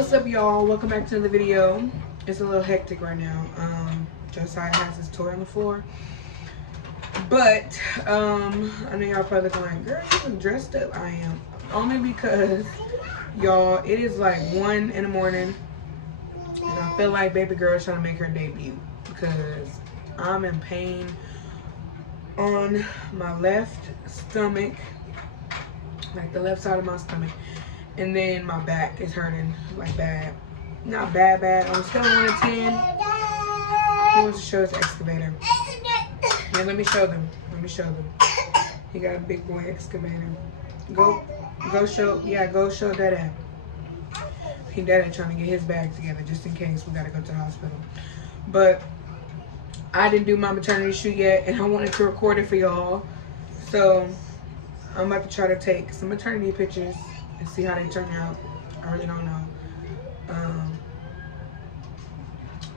What's up, y'all? Welcome back to the video. It's a little hectic right now. Josiah has his toy on the floor, but I know y'all probably looking like, girl, you look dressed up. I am, only because y'all, it is like 1 in the morning and I feel like baby girl is trying to make her debut because I'm in pain on my left stomach, like the left side of my stomach, and then my back is hurting like bad. Not bad, bad. On a scale of 1 to 10, he wants to show his excavator. Yeah, let me show them. Let me show them. He got a big boy excavator. Go show, yeah, go show Dada. He Dada trying to get his bag together just in case we gotta go to the hospital. But I didn't do my maternity shoot yet, and I wanted to record it for y'all. So I'm about to try to take some maternity pictures and see how they turn out. I really don't know.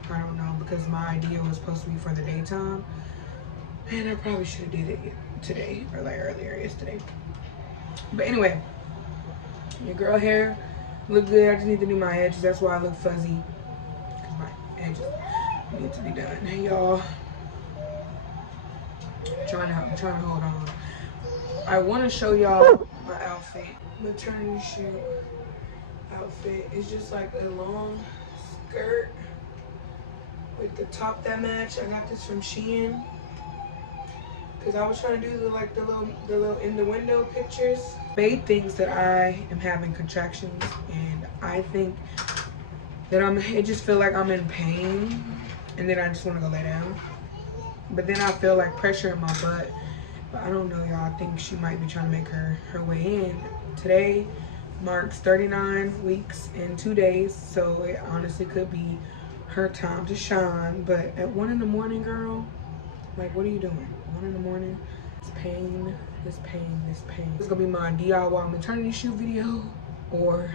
I don't know, because my idea was supposed to be for the daytime, and I probably should have did it today or like earlier yesterday. But anyway, your girl hair look good. I just need to do my edges. That's why I look fuzzy, because my edges need to be done. Hey y'all, I'm trying to hold on. I want to show y'all my outfit. Maternity shoot outfit. It's just like a long skirt with the top that match. I got this from Shein because I was trying to do the little in the window pictures. Babe thinks that I am having contractions, and I think that it just feel like I'm in pain, and then I just want to go lay down. But then I feel like pressure in my butt. But I don't know, y'all. I think she might be trying to make her way in. Today marks 39 weeks and 2 days, so it honestly could be her time to shine. But at 1 in the morning, girl, like, what are you doing? 1 in the morning, it's pain, this pain, this pain. It's gonna be my DIY maternity shoot video or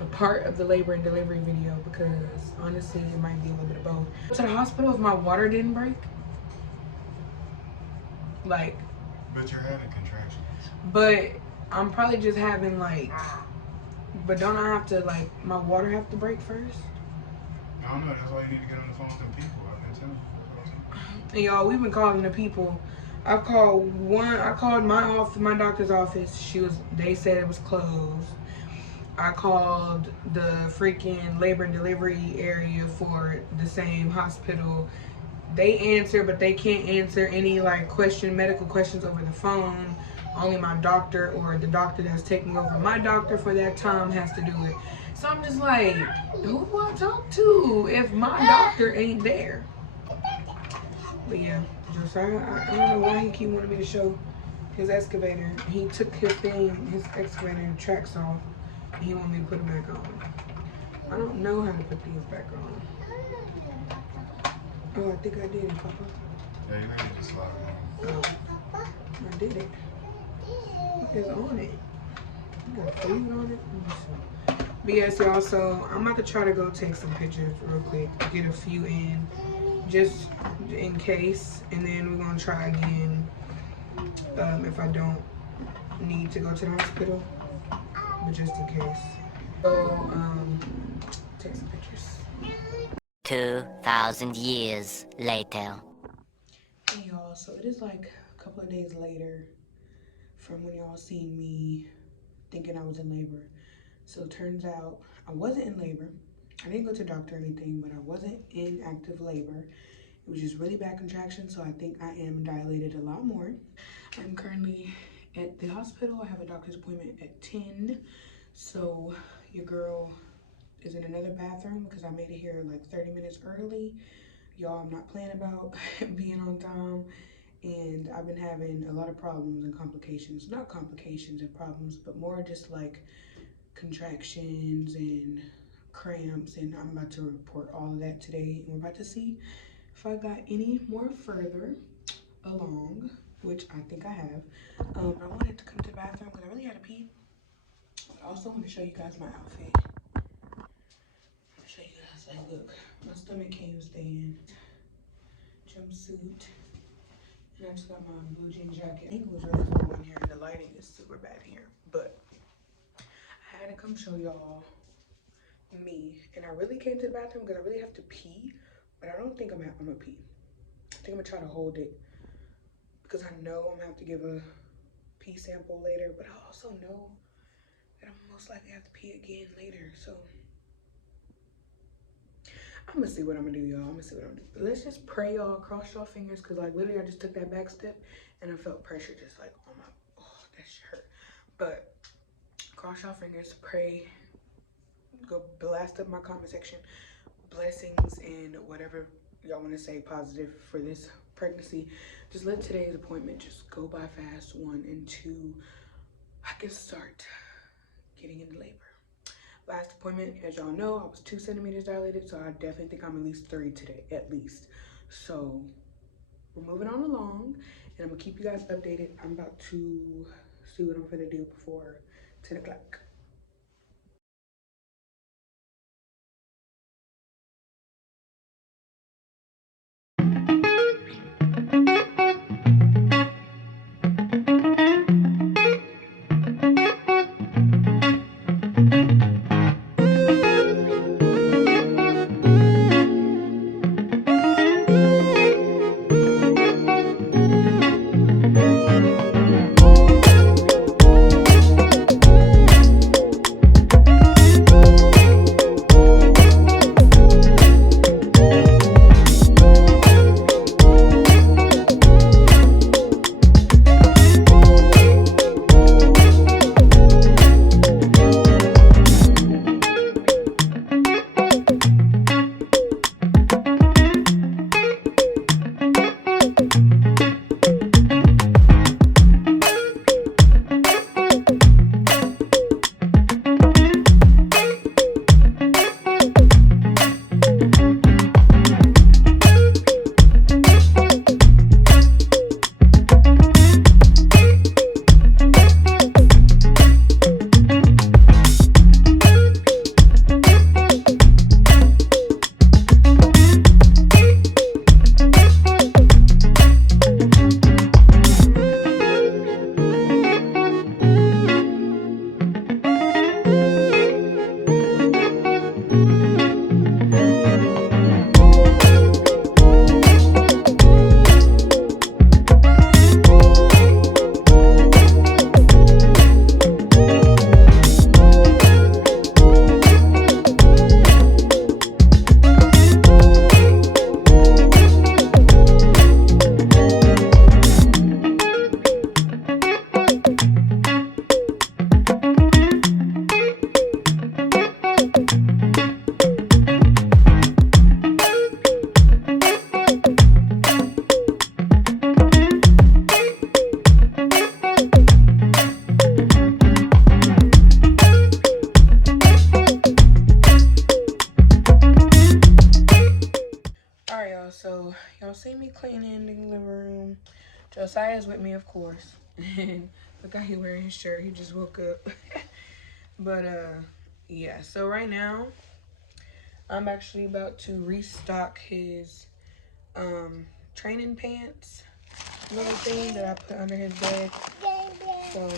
a part of the labor and delivery video, because honestly, it might be a little bit of both. Go to the hospital if my water didn't break. Like, but you're having contractions. But I'm probably just having like, but don't I have to, like, my water have to break first? I don't know, that's why you need to get on the phone with them people. I've been telling you. And y'all, we've been calling the people. I called my doctor's office. They said it was closed. I called the freaking labor and delivery area for the same hospital. They answer, but they can't answer any like medical questions over the phone. Only my doctor or the doctor that's taking over my doctor for that time has to do it. So I'm just like, who do I talk to if my doctor ain't there? But yeah, Josiah, I don't know why he keep wanting me to show his excavator. He took his excavator tracks off, and he want me to put them back on. I don't know how to put these back on. Oh, I think I did it, Papa. Yeah, you need to just slide it on. Oh, I did it. It's on it. You got food on it? But yes, y'all, so I'm about to try to go take some pictures real quick, get a few in, just in case, and then we're gonna try again if I don't need to go to the hospital, but just in case. So, take some pictures. 2,000 years later. Hey y'all, so it is like a couple of days later from when y'all seen me thinking I was in labor. So it turns out I wasn't in labor. I didn't go to the doctor or anything, but I wasn't in active labor. It was just really bad contractions, so I think I am dilated a lot more. I'm currently at the hospital. I have a doctor's appointment at 10. So your girl is in another bathroom because I made it here like 30 minutes early. Y'all, I'm not playing about being on time. And I've been having a lot of problems and complications. Not complications and problems, but more just like contractions and cramps, and I'm about to report all of that today, and we're about to see if I got any more further along, which I think I have. I wanted to come to the bathroom because I really had to pee, but I also want to show you guys my outfit. I'll show you guys, like, look, my stomach can't even stay in. Jumpsuit, and I just got my blue jean jacket. I think it was really cool in here, and the lighting is super bad in here, but I had to come show y'all me, and I really came to the bathroom because I really have to pee, but I don't think I'm gonna pee. I think I'm gonna try to hold it because I know I'm gonna have to give a pee sample later, but I also know that I'm most likely have to pee again later. So I'm gonna see what I'm gonna do, y'all. I'm gonna see what I'm gonna do. But let's just pray, y'all. Cross your fingers, because like literally I just took that back step and I felt pressure just like on my, oh, that shit hurt. But cross your fingers, pray, go blast up my comment section, blessings and whatever y'all want to say positive for this pregnancy. Just let today's appointment just go by fast, 1 and 2. I can start getting into labor. Last appointment, as y'all know, I was 2 centimeters dilated, so I definitely think I'm at least 3 today, at least. So we're moving on along, and I'm gonna keep you guys updated. I'm about to see what I'm gonna do before 10 o'clock. So y'all see me cleaning the living room. Josiah's with me, of course. And look how he wearing his shirt. He just woke up. But yeah. So right now, I'm actually about to restock his training pants little thing that I put under his bed. So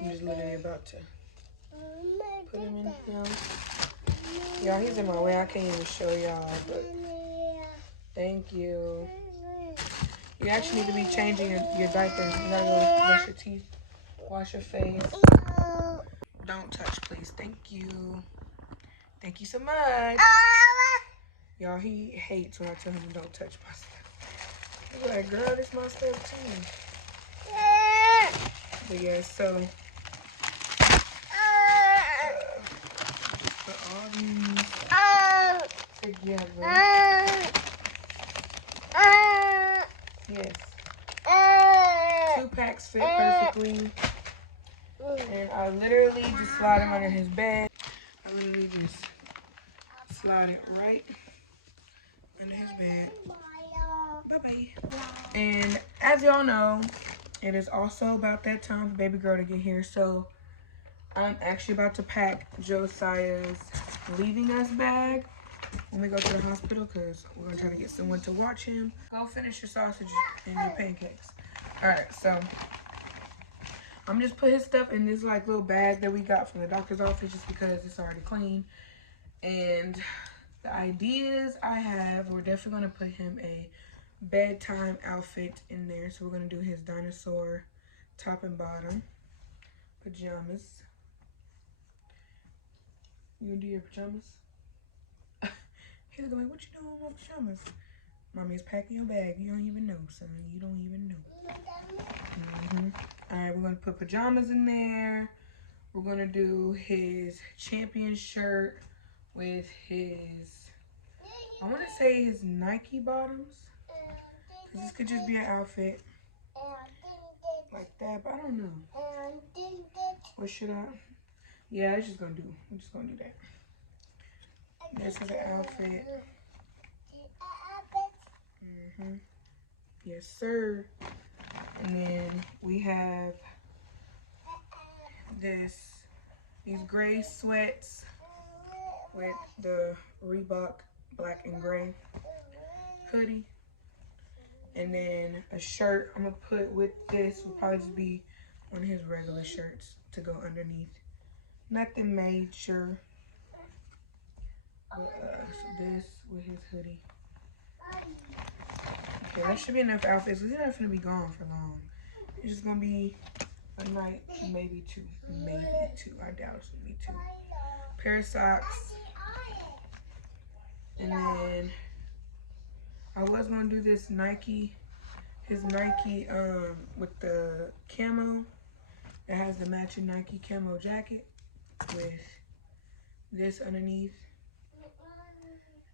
I'm just literally about to put him in now. Y'all, he's in my way. I can't even show y'all, but thank you. You actually need to be changing your diapers. You gotta go brush your teeth, wash your face. Don't touch, please. Thank you. Thank you so much. Y'all, he hates when I tell him don't touch my stuff. He's like, girl, this my stuff too. But yeah, so put all these together. Yes. 2 packs fit perfectly. And I literally just slide him under his bed. I literally just slide it right under his bed. Bye-bye. And as y'all know, it is also about that time for baby girl to get here. So I'm actually about to pack Josiah's leaving us bag when we go to the hospital, because we're going to try to get someone to watch him. Go finish your sausage and your pancakes. All right, so I'm just put his stuff in this like little bag that we got from the doctor's office just because it's already clean. And the ideas I have, we're definitely gonna put him a bedtime outfit in there. So we're gonna do his dinosaur top and bottom pajamas. You gonna do your pajamas? He's looking like, what you doing with my pajamas? Mommy's packing your bag. You don't even know, son. You don't even know. All right, we're gonna put pajamas in there. We're gonna do his champion shirt with his, I want to say his Nike bottoms. This could just be an outfit like that, but I don't know. What should I? Yeah, we're just gonna do that. This is the outfit. Yes, sir. And then we have these gray sweats with the Reebok black and gray hoodie. And then a shirt I'm gonna put with this will probably just be one of his regular shirts to go underneath. Nothing major. But, so this with his hoodie. Okay, that should be enough outfits. He's not gonna be gone for long. It's just gonna be a night, maybe two. Maybe two. I doubt it's gonna be two. Pair of socks. And then I was gonna do this Nike, his Nike with the camo. It has the matching Nike camo jacket with this underneath,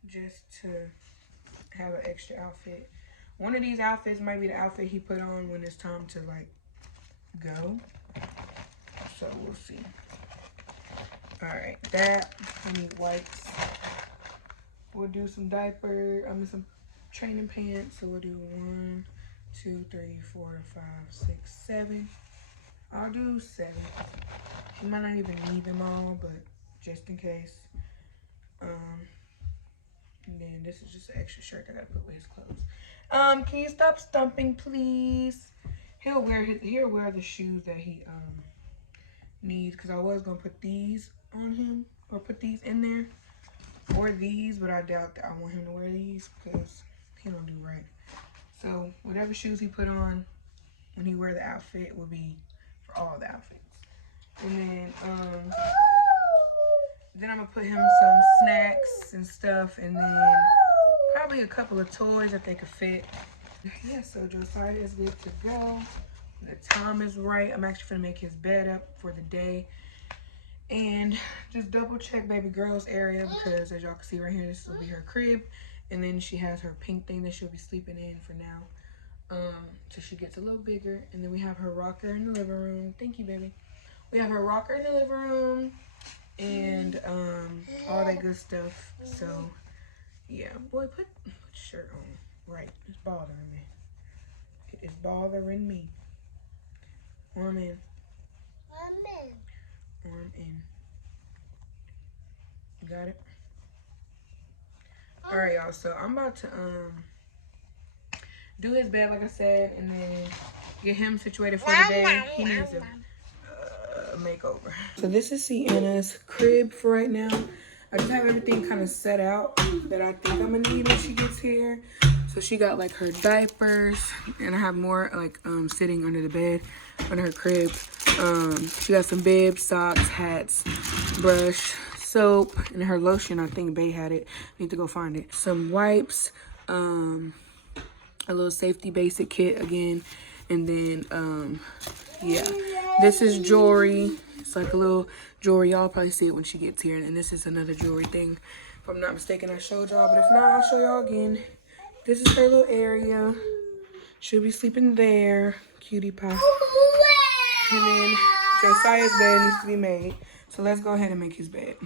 just to have an extra outfit. One of these outfits might be the outfit he put on when it's time to like go. So we'll see. All right, that I need wipes. We'll do some some training pants. So we'll do 1, 2, 3, 4, 5, 6, 7. I'll do 7. He might not even need them all, but just in case. And then this is just an extra shirt I gotta put with his clothes. Can you stop stumping, please? He'll wear the shoes that he needs, because I was gonna put these on him or put these in there or these, but I doubt that I want him to wear these because he don't do right. So whatever shoes he put on when he wear the outfit will be for all the outfits. And then I'm gonna put him some snacks and stuff, and then probably a couple of toys that they could fit. Yeah, so Josiah is good to go. The time is right. I'm actually gonna make his bed up for the day. And just double check baby girl's area, because as y'all can see right here, this will be her crib. And then she has her pink thing that she'll be sleeping in for now. So she gets a little bigger. And then we have her rocker in the living room. Thank you, baby. We have her rocker in the living room and all that good stuff. So yeah, boy, put your shirt on. Right, it's bothering me. It is bothering me. Arm in. Arm in. You got it? All right, y'all. So I'm about to do his bed, like I said, and then get him situated for the day. He needs a makeover. So this is Sienna's crib for right now. I just have everything kind of set out that I think I'm gonna need when she gets here. So she got like her diapers, and I have more like sitting under the bed under her crib. She got some bibs, socks, hats, brush, soap, and her lotion. I think Bae had it. Need to go find it. Some wipes, a little safety basic kit again, and then yeah, this is jewelry. It's like a little jewelry. Y'all probably see it when she gets here. And this is another jewelry thing. If I'm not mistaken, I showed y'all, but if not, I'll show y'all again. This is her little area. She'll be sleeping there. Cutie pie. And then Josiah's bed needs to be made. So let's go ahead and make his bed.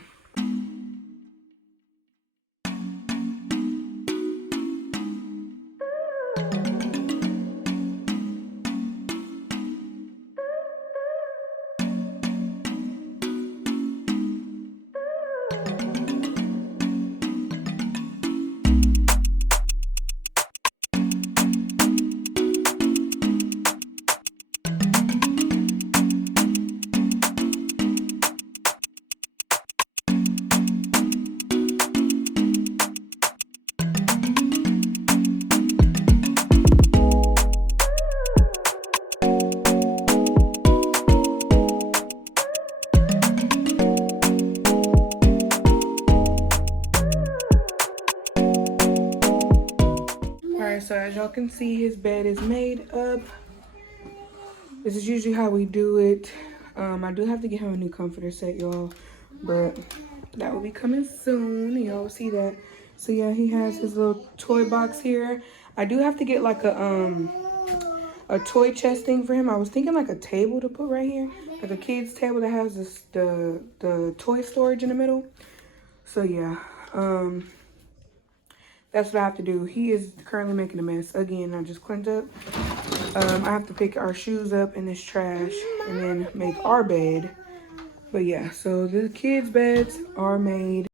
so as y'all can see, his bed is made up. This is usually how we do it. I do have to get him a new comforter set, y'all, but that will be coming soon. Y'all will see that. So yeah, he has his little toy box here. I do have to get like a toy chest thing for him. I was thinking like a table to put right here, like a kid's table that has this, the toy storage in the middle. So yeah, that's what I have to do. He is currently making a mess. Again, I just cleaned up. I have to pick our shoes up in this trash and then make our bed. But yeah, so the kids' beds are made.